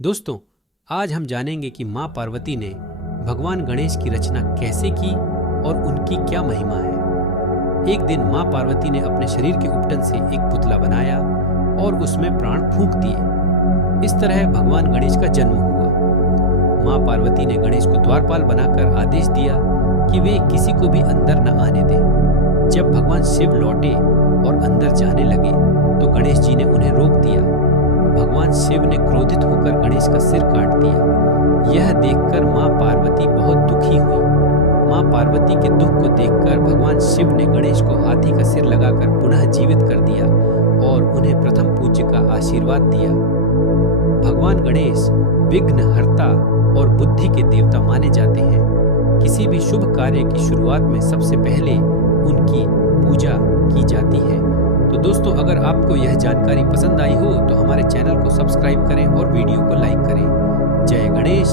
दोस्तों, आज हम जानेंगे कि माँ पार्वती ने भगवान गणेश की रचना कैसे की और उनकी क्या महिमा है। एक दिन माँ पार्वती ने अपने शरीर के उपटन से एक पुतला बनाया और उसमें प्राण फूंक दिए। इस तरह भगवान गणेश का जन्म हुआ। माँ पार्वती ने गणेश को द्वारपाल बनाकर आदेश दिया कि वे किसी को भी अंदर न आने दें। जब भगवान शिव लौटे और अंदर जाने लगे तो गणेश जी ने उन्हें रोक दिया। भगवान शिव ने क्रोधित होकर गणेश का सिर काट दिया। यह देखकर माँ पार्वती बहुत दुखी हुई। माँ पार्वती के दुख को देखकर भगवान शिव ने गणेश को हाथी का सिर लगाकर पुनः जीवित कर दिया और उन्हें प्रथम पूज्य का आशीर्वाद दिया। भगवान गणेश विघ्नहर्ता और बुद्धि के देवता माने जाते हैं। किसी भी शुभ कार्य की शुरुआत में सबसे पहले उनकी पूजा की जाती है। तो दोस्तों, अगर आपको यह जानकारी पसंद आई हो तो हमारे चैनल को सब्सक्राइब करें और वीडियो को लाइक करें। जय गणेश।